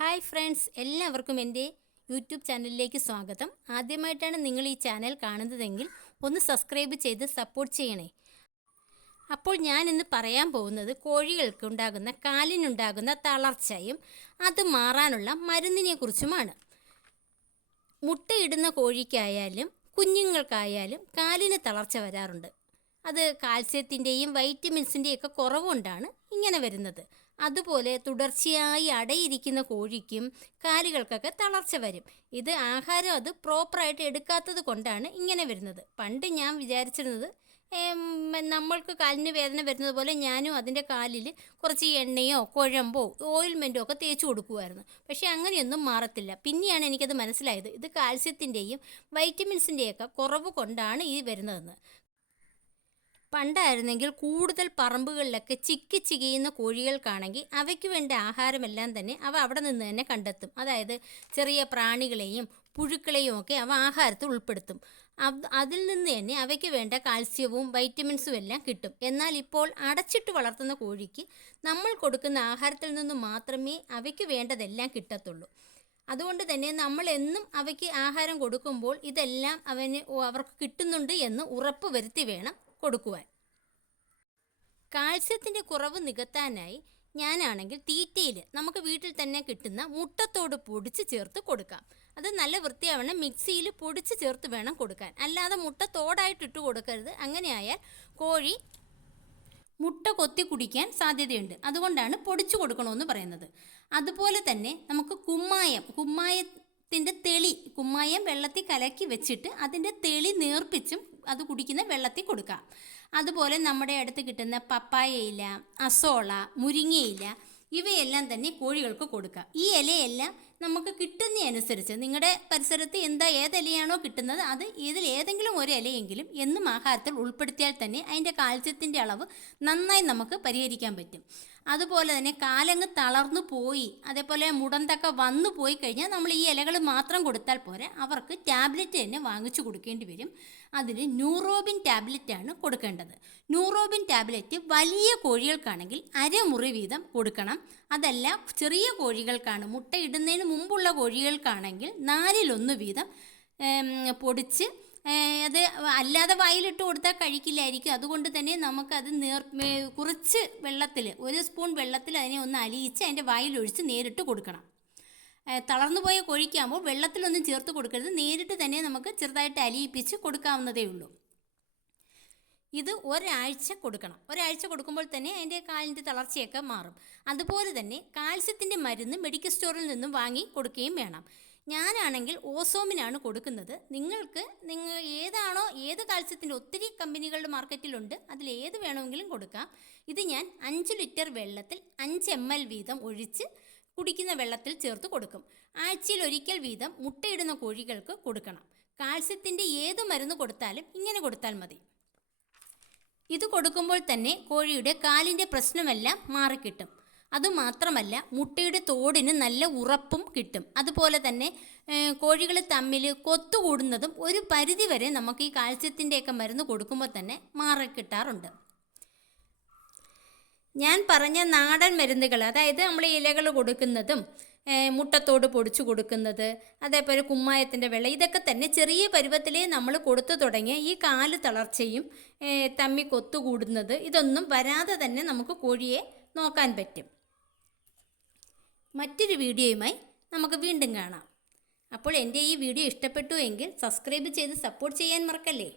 Hi friends എല്ലാവർക്കും എന്റെ YouTube ചാനലിലേക്ക് സ്വാഗതം. ആദ്യമായിട്ടാണ് നിങ്ങൾ ഈ ചാനൽ കാണുന്നതെങ്കിൽ ഒന്ന് സബ്സ്ക്രൈബ് ചെയ്ത് സപ്പോർട്ട് ചെയ്യണേ. അപ്പോൾ ഞാൻ ഇന്ന് പറയാൻ പോകുന്നത് കോഴികൾക്ക് ഉണ്ടാകുന്ന കാലിനുണ്ടാകുന്ന തളർച്ചയും അത് മാറാനുള്ള മരുന്നിനെ കുറിച്ചുമാണ് മുട്ടയിടുന്ന കോഴിക്കായാലും കുഞ്ഞുങ്ങൾക്കായാലും കാലിന് തളർച്ച വരാറുണ്ട്. അത് കാൽസ്യത്തിന്റെയും വൈറ്റമിൻസിന്റെയും ഒക്കെ കുറവുകൊണ്ടാണ് ഇങ്ങനെ വരുന്നത്. അതുപോലെ തുടർച്ചയായി അടയിരിക്കുന്ന കോഴിക്കും കാലുകൾക്കൊക്കെ തളർച്ച വരും. ഇത് ആഹാരം അത് പ്രോപ്പറായിട്ട് എടുക്കാത്തത് കൊണ്ടാണ് ഇങ്ങനെ വരുന്നത്. പണ്ട് ഞാൻ വിചാരിച്ചിരുന്നത് നമ്മൾക്ക് കാലിന് വേദന വരുന്നത് പോലെ ഞാനും അതിന്റെ കാലിൽ കുറച്ച് എണ്ണയോ കുഴമ്പോ ഓയിൽമെന്റോ ഒക്കെ തേച്ച് കൊടുക്കുമായിരുന്നു പക്ഷേ അങ്ങനെയൊന്നും മാറത്തില്ല. പിന്നെയാണ് എനിക്കത് മനസ്സിലായത്. ഇത് കാൽസ്യത്തിന്റെയും വൈറ്റമിൻസിന്റെയൊക്കെ കുറവ് കൊണ്ടാണ് ഈ വരുന്നതെന്ന്. പണ്ടായിരുന്നെങ്കിൽ കൂടുതൽ പറമ്പുകളിലൊക്കെ ചിക്കി ചികയുന്ന കോഴികൾക്കാണെങ്കിൽ അവയ്ക്ക് വേണ്ട ആഹാരമെല്ലാം തന്നെ അവ അവിടെ നിന്ന് തന്നെ കണ്ടെത്തും. അതായത് ചെറിയ പ്രാണികളെയും പുഴുക്കളെയും ഒക്കെ അവ ആഹാരത്തിൽ ഉൾപ്പെടുത്തും. അത് അതിൽ നിന്ന് തന്നെ അവയ്ക്ക് വേണ്ട കാൽസ്യവും വൈറ്റമിൻസും എല്ലാം കിട്ടും. എന്നാൽ ഇപ്പോൾ അടച്ചിട്ട് വളർത്തുന്ന കോഴിക്ക് നമ്മൾ കൊടുക്കുന്ന ആഹാരത്തിൽ നിന്ന് മാത്രമേ അവയ്ക്ക് വേണ്ടതെല്ലാം കിട്ടത്തുള്ളൂ. അതുകൊണ്ട് തന്നെ നമ്മൾ എന്നും അവയ്ക്ക് ആഹാരം കൊടുക്കുമ്പോൾ ഇതെല്ലാം അവന് അവർക്ക് കിട്ടുന്നുണ്ട് എന്ന് ഉറപ്പ് വരുത്തി വേണം. കൊടുക്കുവാൻ. കാൽസ്യത്തിന്റെ കുറവ് നികത്താനായി ഞാനാണെങ്കിൽ തീറ്റയിൽ നമുക്ക് വീട്ടിൽ തന്നെ കിട്ടുന്ന മുട്ടത്തോട് പൊടിച്ച് ചേർത്ത് കൊടുക്കാം. അത് നല്ല വൃത്തിയാവണം. മിക്സിയിൽ പൊടിച്ച് ചേർത്ത് വേണം കൊടുക്കാൻ. അല്ലാതെ മുട്ട തോടായിട്ട് ഇട്ട് കൊടുക്കരുത്. അങ്ങനെയായാൽ കോഴി മുട്ട കൊത്തി കുടിക്കാൻ സാധ്യതയുണ്ട്. അതുകൊണ്ടാണ് പൊടിച്ചു കൊടുക്കണമെന്ന് പറയുന്നത്. അതുപോലെ തന്നെ നമുക്ക് കുമ്മായം കുമ്മായത്തിന്റെ തെളി കുമ്മായം വെള്ളത്തിൽ കലക്കി വെച്ചിട്ട് അതിന്റെ തെളി നേർപ്പിച്ചും അത് കുടിക്കുന്ന വെള്ളത്തിൽ കൊടുക്കാം അതുപോലെ നമ്മുടെ അടുത്ത് കിട്ടുന്ന പപ്പായ ഇല അസോള മുരിങ്ങയില ഇവയെല്ലാം തന്നെ കോഴികൾക്ക് കൊടുക്കാം ഈ ഇലയെല്ലാം നമുക്ക് കിട്ടുന്നതനുസരിച്ച് നിങ്ങളുടെ പരിസരത്ത് എന്താ ഏത് ഇലയാണോ കിട്ടുന്നത് അത് ഇതിൽ ഏതെങ്കിലും ഒരു ഇലയെങ്കിലും എന്നും ആഹാരത്തിൽ ഉൾപ്പെടുത്തിയാൽ തന്നെ അതിന്റെ കാൽസ്യത്തിന്റെ അളവ് നന്നായി നമുക്ക് പരിഹരിക്കാൻ പറ്റും. അതുപോലെ തന്നെ കാലങ്ങ് തളർന്നു പോയി. അതേപോലെ മുടന്തൊക്കെ വന്നു പോയി കഴിഞ്ഞാൽ നമ്മൾ ഈ ഇലകൾ മാത്രം കൊടുത്താൽ പോരെ. അവർക്ക് ടാബ്ലറ്റ് തന്നെ വാങ്ങിച്ചു കൊടുക്കേണ്ടി വരും. അതിന് ന്യൂറോബിൻ ടാബ്ലറ്റാണ് കൊടുക്കേണ്ടത്. ന്യൂറോബിൻ ടാബ്ലറ്റ് വലിയ കോഴികൾക്കാണെങ്കിൽ അരമുറി വീതം കൊടുക്കണം. അതല്ല ചെറിയ കോഴികൾക്കാണ് മുട്ടയിടുന്നതിന് മുമ്പുള്ള കോഴികൾക്കാണെങ്കിൽ നാലിലൊന്ന് വീതം പൊടിച്ച് അത് അല്ലാതെ വായിലിട്ട് കൊടുത്താൽ കഴിക്കില്ലായിരിക്കും. അതുകൊണ്ട് തന്നെ നമുക്കത് നേർ കുറച്ച് വെള്ളത്തിൽ ഒരു സ്പൂൺ വെള്ളത്തിൽ അതിനെ ഒന്ന് അലിയിച്ച് അതിന്റെ വായിലൊഴിച്ച് നേരിട്ട് കൊടുക്കണം. തളർന്നു പോയ കോഴിക്കാകുമ്പോൾ വെള്ളത്തിലൊന്നും ചേർത്ത് കൊടുക്കരുത്. നേരിട്ട് തന്നെ നമുക്ക് ചെറുതായിട്ട് അലിയിപ്പിച്ച് കൊടുക്കാവുന്നതേ ഉള്ളൂ. ഇത് ഒരാഴ്ച കൊടുക്കണം. ഒരാഴ്ച കൊടുക്കുമ്പോൾ തന്നെ അതിന്റെ കാലിന്റെ തളർച്ചയൊക്കെ മാറും. അതുപോലെ തന്നെ കാൽസ്യത്തിന്റെ മരുന്ന് മെഡിക്കൽ സ്റ്റോറിൽ നിന്നും വാങ്ങി കൊടുക്കുകയും വേണം. ഞാനാണെങ്കിൽ ഓസോമിനാണ് കൊടുക്കുന്നത്. നിങ്ങൾക്ക് നിങ്ങൾ ഏതാണോ ഏത് കാൽസ്യത്തിന്റെ ഒത്തിരി കമ്പനികളുടെ മാർക്കറ്റിലുണ്ട് അതിൽ ഏത് വേണമെങ്കിലും കൊടുക്കാം. ഇത് ഞാൻ അഞ്ച് ലിറ്റർ വെള്ളത്തിൽ അഞ്ച് എം എൽ വീതം ഒഴിച്ച് കുടിക്കുന്ന വെള്ളത്തിൽ ചേർത്ത് കൊടുക്കും. ആഴ്ചയിൽ ഒരിക്കൽ വീതം മുട്ടയിടുന്ന കോഴികൾക്ക് കൊടുക്കണം. കാൽസ്യത്തിന്റെ ഏത് മരുന്ന് കൊടുത്താലും ഇങ്ങനെ കൊടുത്താൽ മതി. ഇത് കൊടുക്കുമ്പോൾ തന്നെ കോഴിയുടെ കാലിന്റെ പ്രശ്നമെല്ലാം മാറിക്കിട്ടും. അതുമാത്രമല്ല മുട്ടയുടെ തോടിന് നല്ല ഉറപ്പും കിട്ടും. അതുപോലെ തന്നെ കോഴികൾ തമ്മിൽ കൊത്തുകൂടുന്നതും ഒരു പരിധിവരെ നമുക്ക് ഈ കാൽസ്യത്തിന്റെയൊക്കെ മരുന്ന് കൊടുക്കുമ്പോൾ തന്നെ മാറി കിട്ടാറുണ്ട്. ഞാൻ പറഞ്ഞ നാടൻ മരുന്നുകൾ അതായത് നമ്മൾ ഇലകൾ കൊടുക്കുന്നതും മുട്ടത്തോട് പൊടിച്ചു കൊടുക്കുന്നത് അതേപോലെ കുമ്മായത്തിന്റെ വെള്ളം ഇതൊക്കെ തന്നെ ചെറിയ പരുവത്തിലേ നമ്മൾ കൊടുത്തു തുടങ്ങിയ ഈ കാൽ തളർച്ചയും തമ്മി കൊത്തുകൂടുന്നത് ഇതൊന്നും വരാതെ തന്നെ നമുക്ക് കോഴിയെ നോക്കാൻ പറ്റും. മറ്റൊരു വീഡിയോയുമായി നമുക്ക് വീണ്ടും കാണാം. അപ്പോൾ എന്റെ ഈ വീഡിയോ ഇഷ്ടപ്പെട്ടു എങ്കിൽ സബ്സ്ക്രൈബ് ചെയ്ത് സപ്പോർട്ട് ചെയ്യാൻ മറക്കല്ലേ?